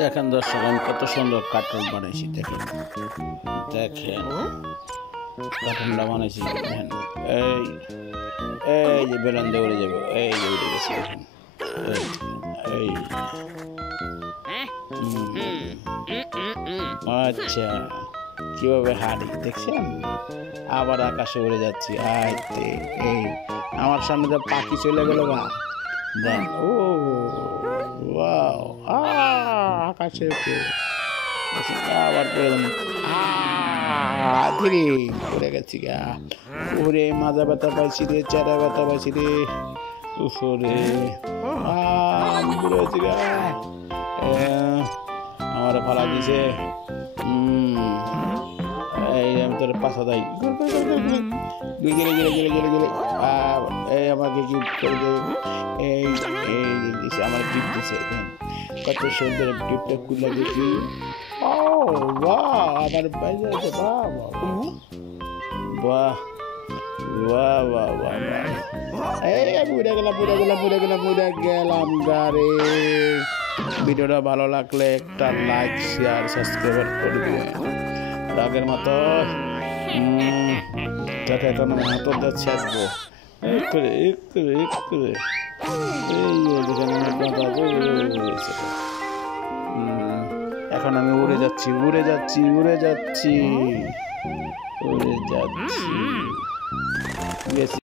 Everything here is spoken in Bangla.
দেখেন দর্শক, আমি কত সুন্দর কার্টুন বানাইছি। দেখেন দেখেন কার্টুনটা বানাইছি। দেখেন এই এই যে বেলুন দিয়ে উড়ে যাবো, এই যে উড়ে গেছে। দেখেন এই আচ্ছা কিভাবে হাঁটি দেখছেন, আবার আকাশে উড়ে যাচ্ছি। আইতে এই আমার সামনে তো পাখি চলে গেল বা দেন। ও ওয়াও, আকাশে আবার ধীরে উড়ে গেছি গা। ওরে মাজা ব্যথা পাইছি রে, চেরা ব্যথা পাইছি রে, উফরে বুড়ে হয়েছি গা। আমার ফালা দিছে। এই আমি তোর পাশা দেয় গেলে গেলে গেলে গেলে গেলে এই আমাকে কি করে এই এই দিছে, আমার টিপ দিছে। কত সুন্দর টিপটা খুলে দেখি। ও বাহ, আমার বাইরে আছে। বাহ বাহ বাহ বাহ বাহ বাহ। এই আমি উড়ে গেলাম উড়ে গেলাম উড়ে গেলাম উড়ে গেলাম গারে। ভিডিওটা ভালো লাগলে একটা লাইক শেয়ার সাবস্ক্রাইব করবে। আগের মতো তাকে এখন হাতর যাচ্ছে আসবো করে করে এই যেখানে এখন আমি উড়ে যাচ্ছি উড়ে যাচ্ছি উড়ে যাচ্ছি উড়ে যাচ্ছি।